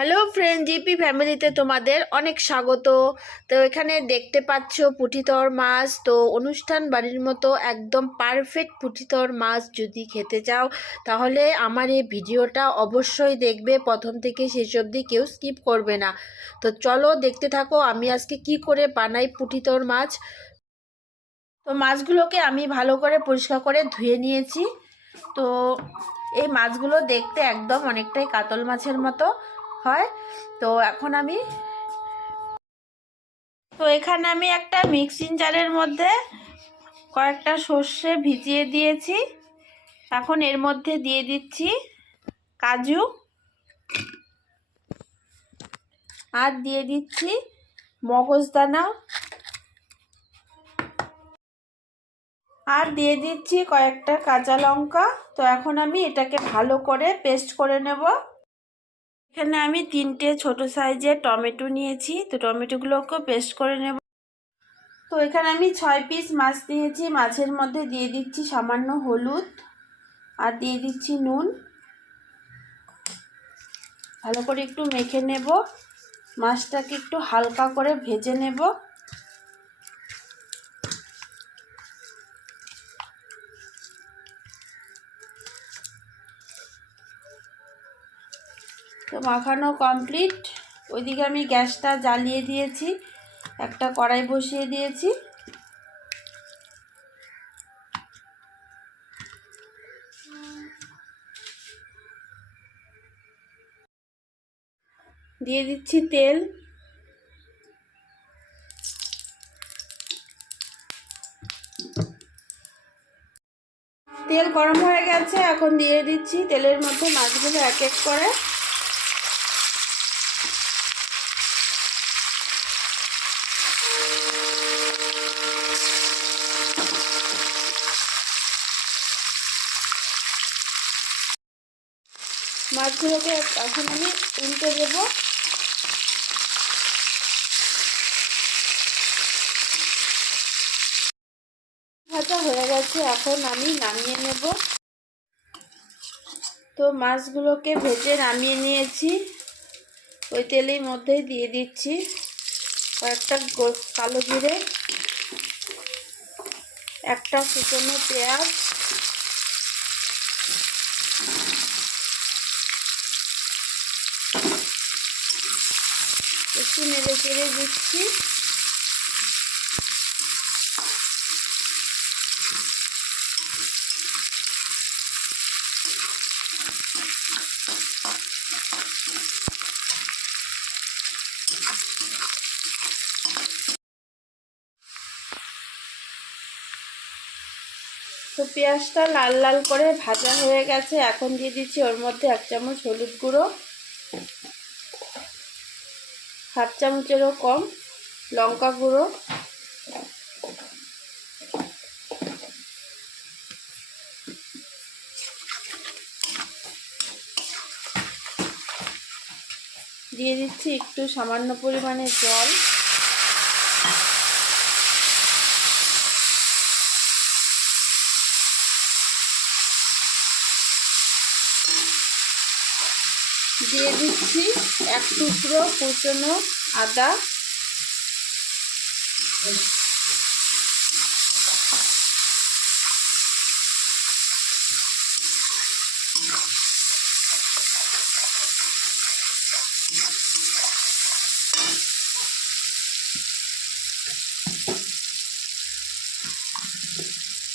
Hello friend GP ফ্যামিলিতে তোমাদের অনেক স্বাগত। তো এখানে দেখতে পাচ্ছ পুঁটিতর মাছ। তো অনুষ্ঠান বাড়ির মতো একদম পারফেক্ট পুঁটিতর মাছ যদি খেতে চাও, তাহলে আমার এই ভিডিওটা অবশ্যই দেখবে। প্রথম থেকে শেষ অবধি কেউ স্কিপ করবে না। তো চলো দেখতে থাকো, আমি আজকে কি করে বানাই পুঁটিতর মাছ। তো মাছগুলোকে আমি ভালো করে পরিষ্কার করে ধুয়ে নিয়েছি। তো এই মাছগুলো দেখতে একদম অনেকটাই কাতল মাছের মতো। হয়। তো এখন আমি তো এখানে আমি একটা মিক্সিং জারের মধ্যে কয়েকটা সর্ষে ভিজিয়ে দিয়েছি। এখন এর মধ্যে দিয়ে দিচ্ছি কাজু। আর দিয়ে দিচ্ছি মগজদানা আর দিয়ে দিচ্ছি কয়েকটা কাঁচা লঙ্কা। তো এখন আমি এটাকে ভালো করে পেস্ট করে নেব। এখানে আমি তিনটে ছোট সাইজের টমেটো নিয়েছি। তো টমেটোগুলোকে পেস্ট করে নেব। তো এখানে আমি ছয় পিস মাছ নিয়েছি। মাছের মধ্যে দিয়ে দিচ্ছি সামান্য হলুদ আর দিয়ে দিচ্ছি নুন। ভালো করে একটু মেখে নেব। মাছটাকে একটু হালকা করে ভেজে নেব। তো মাখানো কমপ্লিট ওইদিকে আমি গ্যাসটা জ্বালিয়ে দিয়েছি। একটা কড়াই বসিয়ে দিয়েছি। দিয়ে দিচ্ছি তেল। তেল গরম হয়ে গেছে, এখন দিয়ে দিচ্ছি তেলের মধ্যে মাছগুলো এক এক করে। মাছগুলোকে এখন আমি উল্টে দেব। ভাজা হয়ে গেছে, এখন আমি নামিয়ে নেব। তো মাছগুলোকে ভেজে নামিয়ে নিয়েছি। ওই তেলের মধ্যেই দিয়ে দিচ্ছি কয়েকটা কালো জিরে, একটা শুকনো পেঁয়াজ একটু নেড়ে চেড়ে দিচ্ছি। তো পেঁয়াজটা লাল লাল করে ভাজা হয়ে গেছে। এখন দিয়ে দিচ্ছি ওর মধ্যে এক চামচ হলুদ গুঁড়ো। হাফ চামচেরও কম লঙ্কা গুঁড়ো। দিয়ে দিচ্ছি একটু সামান্য পরিমাণে জল। দিয়ে দিচ্ছি এক টুকরো কুচনো আদা।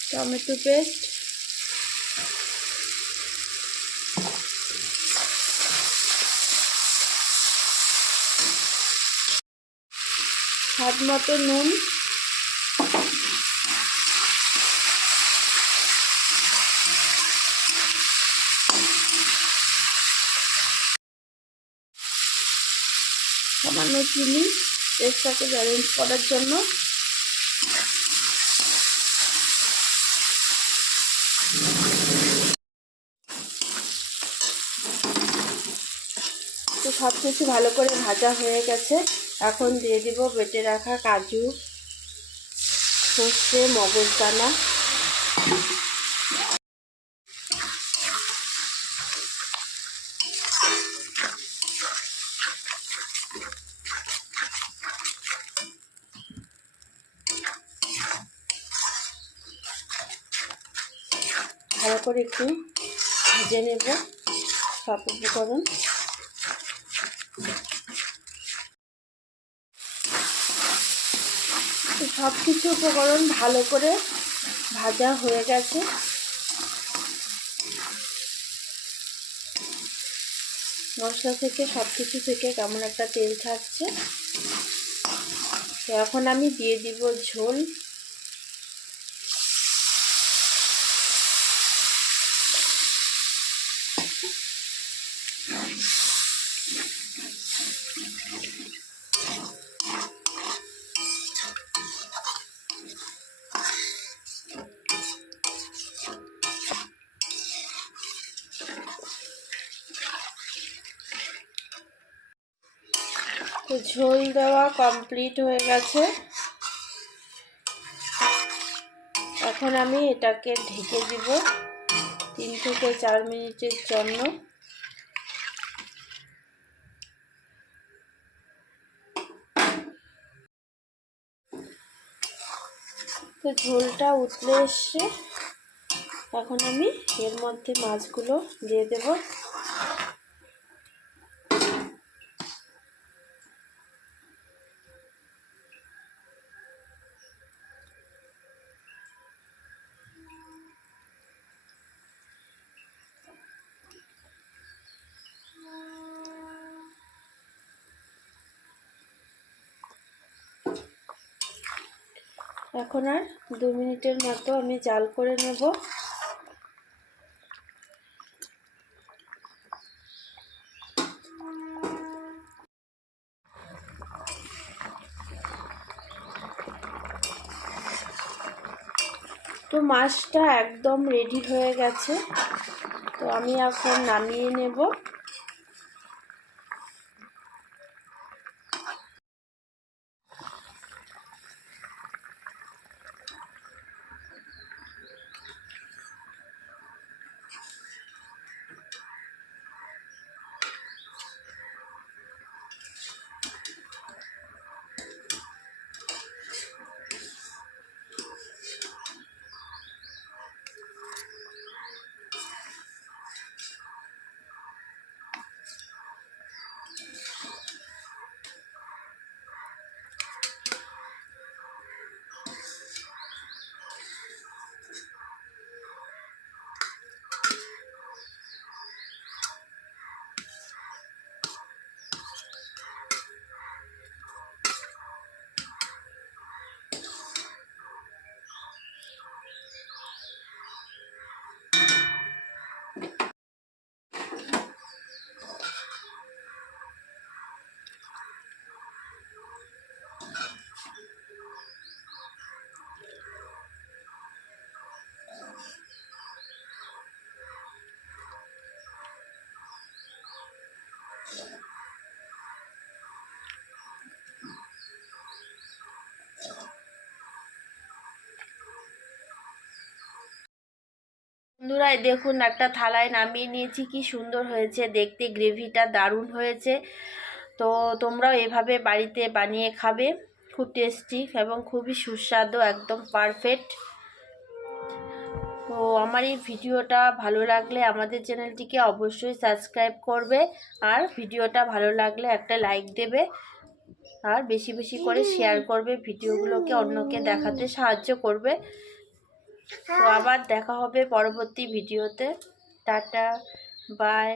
Tomato paste. স্বাদ মতো নুন। সামান্য চিনি টেস্টটাকে ব্যালেন্স করার জন্য। সব কিছু ভালো করে ভাজা হয়ে গেছে। এখন দিয়ে দিব বেটে রাখা কাজু, সর্ষে মগজদানা ভালো করে একটু ভেজে নেব সব উপকরণ। সব কিছু উপকরণ ভালো করে ভাজা হয়ে গেছে। মশলা থেকে সব কিছু থেকে কেমন একটা তেল ছাড়ছে তো এখন আমি দিয়ে দিব ঝোল তো ঝোল দেওয়া কমপ্লিট হয়ে গেছে। এখন আমি এটাকে ঢেকে দিব তিন থেকে চার মিনিটের জন্য। তো ঝোলটা উতলে এসছে। এখন আমি এর মধ্যে মাছগুলো দিয়ে দেবো। এখন আর দু মিনিটের মতো আমি জাল করে নেব। তো মাছটা একদম রেডি হয়ে গেছে। তো আমি এখন নামিয়ে নেব। বন্ধুরা দেখুন একটা থালায় নামিয়ে নিয়েছি, কি সুন্দর হয়েছে। দেখতে গ্রেভিটা দারুণ হয়েছে। তো তোমরাও এভাবে বাড়িতে বানিয়ে খাবে, খুব টেস্টি এবং খুবই সুস্বাদু, একদম পারফেক্ট তো আমার এই ভিডিওটা ভালো লাগলে আমাদের চ্যানেলটিকে অবশ্যই সাবস্ক্রাইব করবে, আর ভিডিওটা ভালো লাগলে একটা লাইক দেবে, আর বেশি বেশি করে শেয়ার করবে, ভিডিওগুলোকে অন্যকে দেখাতে সাহায্য করবে। তো আবার দেখা হবে পরবর্তী ভিডিওতে। Tata bye.